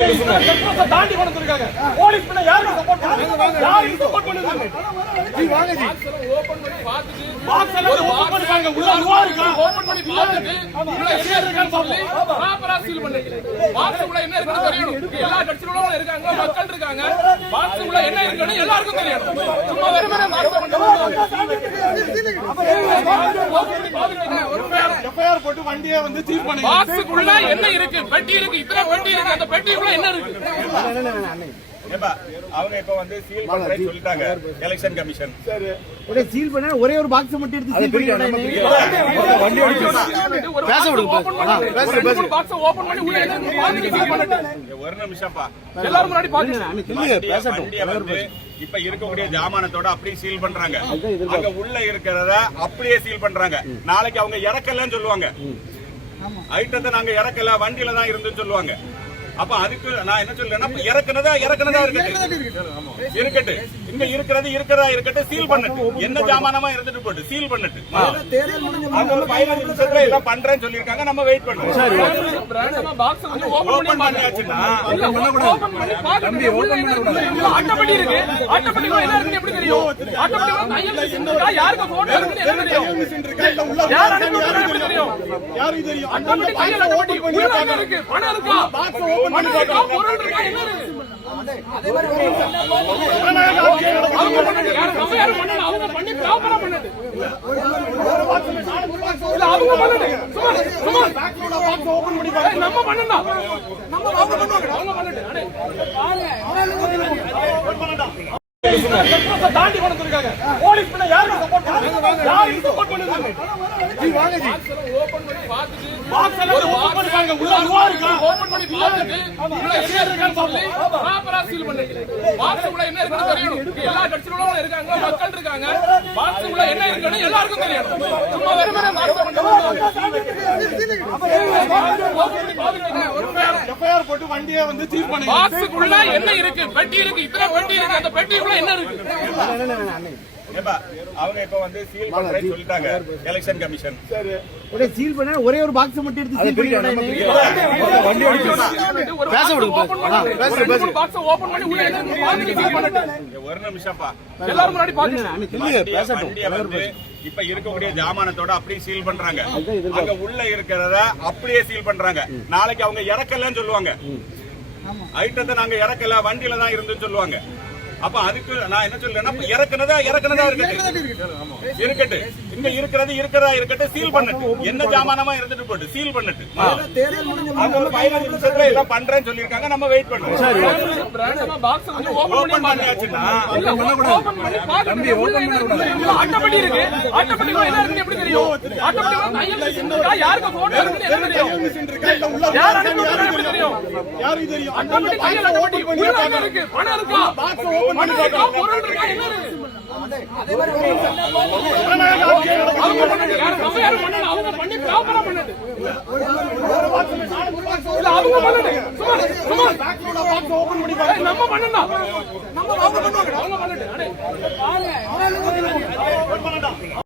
தாண்டி கொண்டு வந்திருக்காங்க. போலீஸ் பின்ன யாருக்கு சப்போர்ட் பண்ணுது? யாருக்கு சப்போர்ட் பண்ணுது? ஜி வாங்க ஜி. ஓபன் பண்ணி பாத்துட்டு பாக்ஸ் எல்லாம் ஓபன் பண்ணிருக்காங்க. உள்ள ரூவா இருக்கா? ஓபன் பண்ணி பாத்துட்டு உள்ள என்ன இருக்குன்னு சொல்லி ப்ராப்பரா சீல் பண்ணிட்டு. பாக்ஸ் உள்ள என்ன இருக்குன்னு தெரியணும். எல்லா கட்சிகளோட இருக்காங்க, மக்கள் இருக்காங்க. பாக்ஸ் உள்ள என்ன இருக்குன்னு எல்லாருக்கும் தெரியணும். சும்மா வெறுமனே பாக்ஸ் எஃப்ஐஆர் போட்டு வண்டியை வந்து சீல் பண்ணி பாக்ஸுக்குள்ள என்ன இருக்கு? பெட்டி இருக்கு, இத்தனை பெட்டி இருக்கு. அந்த பெட்டிக்குள்ள என்ன இருக்கு? அவங்க இப்ப வந்து சீல் பண்றேன்னு சொல்லிட்டாங்க எலெக்ஷன் கமிஷன். சரி ஒரே சீல் பண்ணா ஒரே ஒரு பாக்ஸ் மட்டும் எடுத்து சீல் பண்ணிடுறாங்க. வண்டி ஓடிச்சு பேச விடுங்க. பேச பாக்ஸ் ஓபன் பண்ணி உள்ள என்ன இருக்கு பாத்துட்டு சீல் பண்ணிட்டு. ஒரு நிமிஷம்ப்பா, எல்லாரும் முன்னாடி பாருங்க. வண்டியை வந்து இப்ப இருக்கக்கூடிய ஜாமானத்தோட அப்படியே சீல் பண்றாங்க. அங்க உள்ள இருக்கிறத அப்படியே சீல் பண்றாங்க. நாளைக்கு அவங்க இறக்கலன்னு சொல்லுவாங்க. ஐட்டத்தை நாங்க இறக்கல, வண்டியில தான் இருந்துன்னு சொல்லுவாங்க. அப்ப அதுக்கு நான் என்ன சொல்றேன்னா, இறக்குனதா இருக்கட்டு, இங்க இருக்கிறது இருக்கட்டும், சீல் பண்ணட்டு. என்ன ஜாமானமா இருந்துட்டு போட்டு சீல் பண்ணட்டு. அவங்க ஒரு 15 நிமிஷத்துல எல்லாம் பண்றேன்னு சொல்லிருக்காங்க. நம்ம வெயிட் பண்ணுவோம். ஓபன் பண்ணியாச்சுன்னா அட்டப்படி இருக்கு. அட்டப்படிக்குள்ள என்ன இருக்குன்னு எப்படி தெரியும்? அட்டப்படிக்குள்ள யாருக்கு போன் இருக்குன்னு என்ன தெரியும்? யார் அனுப்பினாங்க எப்படி தெரியும்? யாருக்கு தெரியும்? அட்டப்படி கையில அட்டப்படி உள்ள என்ன இருக்கு? பணம் இருக்கா? பாக்ஸ் ஓபன் பண்ணி இருக்கா? பொருள் இருக்கா? என்ன இருக்கு? அதே மாதிரி அவங்க பண்ணது யார் கம்பேர் பண்ணல. அவங்க பண்ணி ப்ராப்பரா பண்ணது. இல்ல அவங்க பண்ணது சும்மா பேக்ல பாக்ஸ் ஓபன் பண்ணி பாருங்க. நம்ம பண்ணனா நம்ம அவங்க பண்ணுவாங்க. அவங்க பண்ணது அடே தாண்டி கொண்டு வந்திருக்காங்க. போலீஸ் பின்ன யாருக்கு சப்போர்ட் பண்ணுது? யாருக்கு சப்போர்ட் பண்ணுது? ஜி வாங்க ஜி. ஓபன் பண்ணி பாத்துட்டு பாக்ஸ் எல்லாம் ஓபன் பண்ணிருக்காங்க. உள்ள ரூவா இருக்கா? ஓபன் பண்ணி பாத்துட்டு உள்ள என்ன இருக்குன்னு சொல்லி ப்ராப்பரா சீல் பண்ணிட்டு. பாக்ஸ் உள்ள என்ன இருக்குன்னு தெரியணும். எல்லா கட்சிகளோட இருக்காங்க, மக்கள் இருக்காங்க. பாக்ஸ் உள்ள என்ன இருக்குன்னு எல்லாருக்கும் தெரியணும். சும்மா வெறுமனே பாக்ஸ் எஃப்ஐஆர் போட்டு வண்டியை வந்து சீல் பண்ணி பாக்ஸுக்குள்ள என்ன இருக்கு? பெட்டி இருக்கு, இத்தனை பெட்டி இருக்கு. அந்த பெட்டிக்குள்ள என்ன இருக்கு? அவங்க இப்ப வந்து சீல் பண்றேன்னு சொல்லிட்டாங்க எலெக்ஷன் கமிஷன். சரி ஒரே சீல் பண்ணா ஒரே ஒரு பாக்ஸ் மட்டும் எடுத்து சீல் பண்ணிடுறாங்க. வண்டி ஓடிச்சு பேச விடுங்க. பாக்ஸ் ஓபன் பண்ணி உள்ள என்ன இருக்கு பாத்துட்டு சீல் பண்ணிட்டு. ஒரு நிமிஷம்ப்பா, எல்லாரும் முன்னாடி பாருங்க. வண்டியை வந்து இப்ப இருக்கக்கூடிய ஜாமானத்தோட அப்படியே சீல் பண்றாங்க. அங்க உள்ள இருக்கிறத அப்படியே சீல் பண்றாங்க. நாளைக்கு அவங்க இறக்கலன்னு சொல்லுவாங்க. ஐட்டத்தை நாங்க இறக்கல, வண்டியில தான் இருந்துன்னு சொல்லுவாங்க. அப்ப அதுக்கு நான் என்ன சொல்றேன்னா, இறக்குனதா இருக்கட்டு, இங்க இருக்கிறது இருக்கட்டும், சீல் பண்ணட்டு. என்ன ஜாமானமா இருந்துட்டு போட்டு சீல் பண்ணட்டு. அவங்க ஒரு 15 நிமிஷத்துல எல்லாம் பண்றேன்னு சொல்லிருக்காங்க. நம்ம வெயிட் பண்ணுவோம். ஓபன் பண்ணியாச்சுன்னா அட்டப்படி இருக்கு. அட்டப்படிக்குள்ள என்ன இருக்குன்னு எப்படி தெரியும்? அட்டப்படிக்குள்ள யாருக்கு போன் இருக்குன்னு என்ன தெரியும்? யார் அனுப்பினாங்க எப்படி தெரியும்? யாருக்கு தெரியும்? அட்டப்படி கையில அட்டப்படி உள்ள என்ன இருக்கு? பணம் இருக்கா? பாக்ஸ் ஓபன் பண்ணி இருக்கா? பொருள் இருக்கா? என்ன இருக்கு? அதே மாதிரி அவங்க பண்ணது யார் கம்பேர் பண்ணல. அவங்க பண்ணி ப்ராப்பரா பண்ணது. இல்ல அவங்க பண்ணது சும்மா பேக்ல பாக்ஸ் ஓபன் பண்ணி பாருங்க. நம்ம பண்ணனா நம்ம அவங்க பண்ணுவாங்க. அவங்க பண்ணது அடே